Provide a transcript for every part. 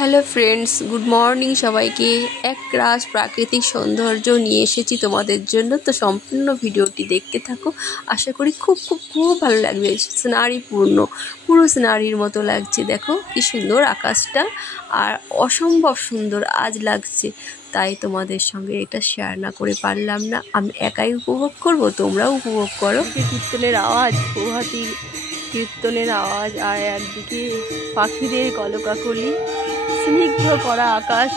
Hello friends, good morning সবাইকে। এক রাশ প্রাকৃতিক সৌন্দর্য নিয়ে এসেছি তোমাদের জন্য। তো সম্পূর্ণ ভিডিওটি দেখতে থাকো, আশা করি খুব খুব খুব ভালো লাগবে। পুরো সিনারির মতো লাগছে। দেখো কি সুন্দর আকাশটা, আর অসম্ভব সুন্দর আজ লাগছে। তাই তোমাদের সঙ্গে এটা শেয়ার না করে পারলাম না। আমি একাই উপভোগ করব, তোমরাও উপভোগ করো। কীর্তনের আওয়াজ, প্রভাতী কীর্তনের আওয়াজ, আর একদিকে পাখিদের কলকাকলি, স্নিগ্ধ করা আকাশ।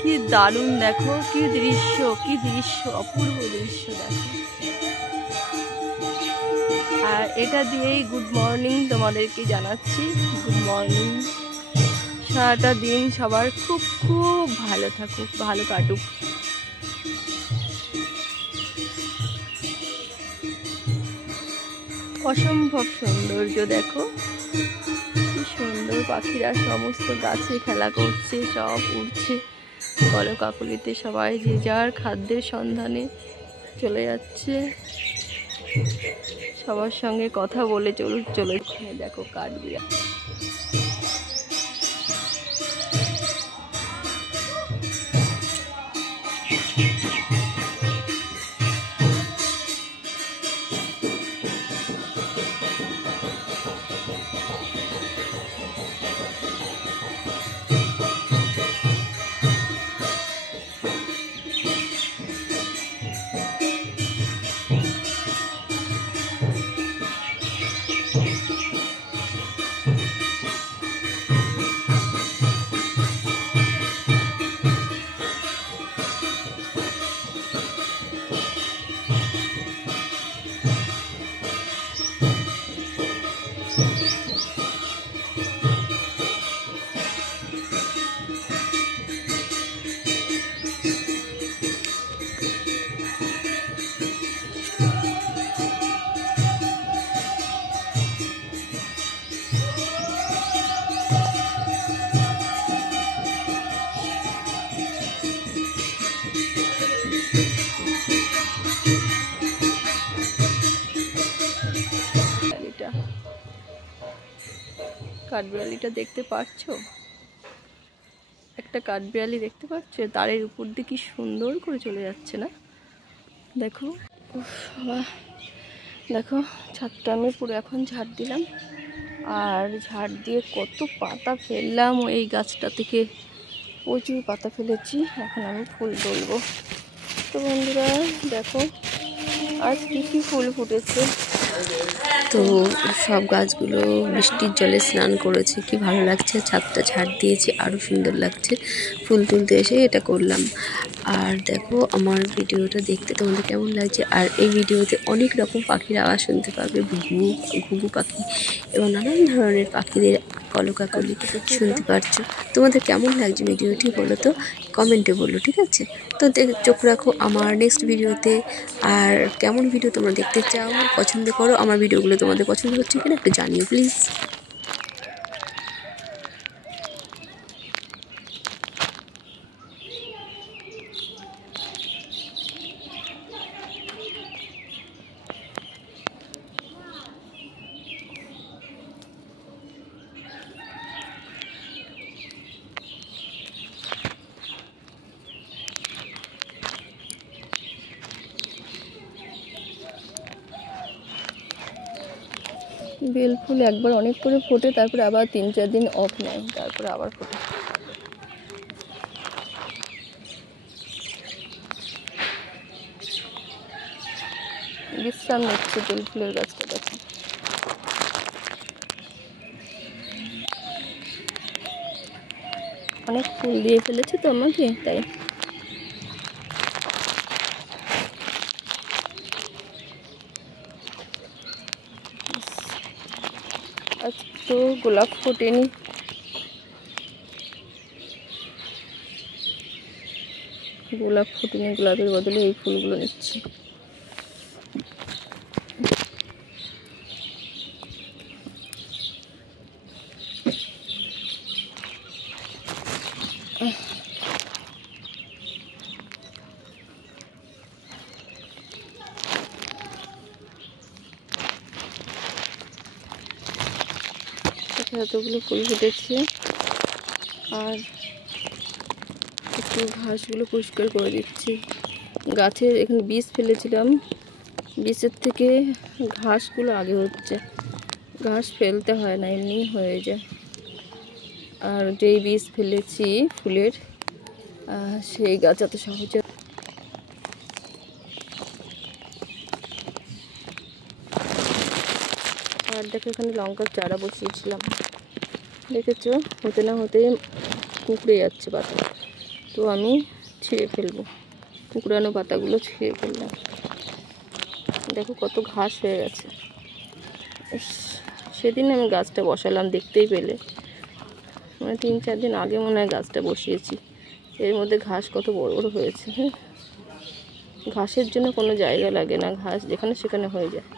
কি দারুণ, দেখো কি দৃশ্য, কি দৃশ্য, অপূর্ব দৃশ্য দেখো। আর এটা দিয়েই গুড মর্নিং তোমাদেরকে জানাচ্ছি। Good morning. সারাটা দিন সবার খুব খুব ভালো থাকুক, ভালো কাটুক। অসম্ভব সৌন্দর্য দেখো, কি সুন্দর। পাখিরা সমস্ত গাছে খেলা করছে, সব উড়ছে কলকাকলিতে। সবাই যে যার খাদ্যের সন্ধানে চলে যাচ্ছে, সবার সঙ্গে কথা বলে চলে। দেখো কাঠবিড়ালি, কাঠবিড়ালিটা দেখতে পাচ্ছ? একটা কাঠবিড়ালি দেখতে পাচ্ছ? তারের উপর দিয়ে কি সুন্দর করে চলে যাচ্ছে না? দেখো, দেখো ছাদটা আমি পুরো এখন ঝাড় দিলাম, আর ঝাড় দিয়ে কত পাতা ফেললাম। এই গাছটা থেকে প্রচুর পাতা ফেলেছি, এখন আমি ফুল তুলবো। তো বন্ধুরা দেখো আজ কি ফুল ফুটেছে। তো সব গাছগুলো বৃষ্টির জলে স্নান করেছে, কি ভালো লাগছে। ছাদটা ঝাড় দিয়েছি, আরও সুন্দর লাগছে। ফুল তুলতে এসে এটা করলাম। আর দেখো আমার ভিডিওটা দেখতে তোমাদের কেমন লাগছে। আর এই ভিডিওতে অনেক রকম পাখির আওয়াজ শুনতে পাবে, ঘুঘু পাখি এবং নানান ধরনের পাখিদের কলকাকলি শুনতে পারছো। তোমাদের কেমন লাগছে ভিডিওটি বলো তো, কমেন্টে বলো, ঠিক আছে? তো চোখ রাখো আমার নেক্সট ভিডিওতে। আর কেমন ভিডিও তোমরা দেখতে চাও, পছন্দ করো, আমার ভিডিওগুলো তোমাদের পছন্দ হচ্ছে কিনা একটু জানিও প্লিজ। বেল ফুল একবার অনেক করে ফোটে, তারপরে আবার 3-4 দিন অফ নেয়, তারপরে আবার ফোটে। বিশ্রাম নিচ্ছে বেল ফুলের গাছটা দেখো। অনেক ফুল দিয়ে ফেলেছে তো আমাকে, তাই। আজ তো গোলাপ ফোটেনি, গোলাপের বদলে এই ফুলগুলো নিচ্ছি। এতগুলো ফুল ফুটেছে। আর একটু ঘাসগুলো পরিষ্কার করে দিচ্ছি। গাছের এখানে বীজ ফেলেছিলাম, বীজের থেকে ঘাসগুলো আগে হচ্ছে, ঘাস ফেলতে হয় না, এমনি হয়ে যায়। আর যেই বীজ ফেলেছি ফুলের, সেই গাছ এত সহজে। আর দেখো এখানে লঙ্কার চারা বসিয়েছিলাম, দেখেছো, হতে না হতে কুঁকড়ে যাচ্ছে পাতা, তো আমি ছিঁড়ে ফেলবো, কুঁকড়ানো পাতাগুলো ছিঁড়ে ফেললাম। দেখো কত ঘাস হয়ে গেছে। সেদিন আমি গাছটা বসালাম, দেখতেই পেলে, মানে 3-4 দিন আগে মনে হয় গাছটা বসিয়েছি। এর মধ্যে ঘাস কত বড় বড় হয়েছে। হ্যাঁ, ঘাসের জন্য কোনো জায়গা লাগে না, ঘাস যেখানে সেখানে হয়ে যায়।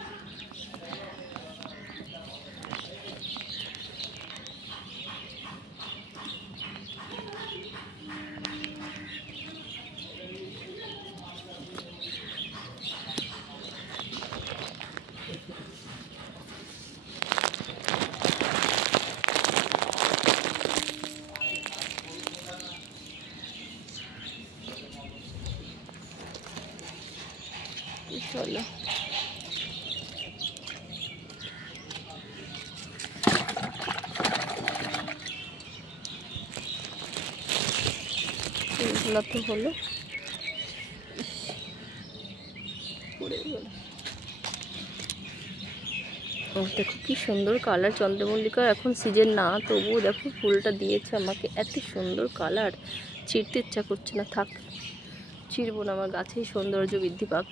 চলো ফুলগুলো তো হলো, দেখো কি সুন্দর কালার চন্দ্রমল্লিকা। এখন সিজন না, তবুও দেখো ফুলটা দিয়েছে আমাকে, এত সুন্দর কালার। ছিঁড়তে ইচ্ছা করছে না, থাক ছিঁড়বো না, আমার গাছেই সৌন্দর্য বৃদ্ধি পাক।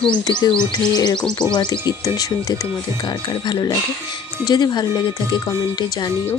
ঘুম থেকে উঠে এরকম প্রভাতী কীর্তন শুনতে তোমাদের কার কার ভালো লাগে? যদি ভালো লেগে থাকে কমেন্টে জানিও।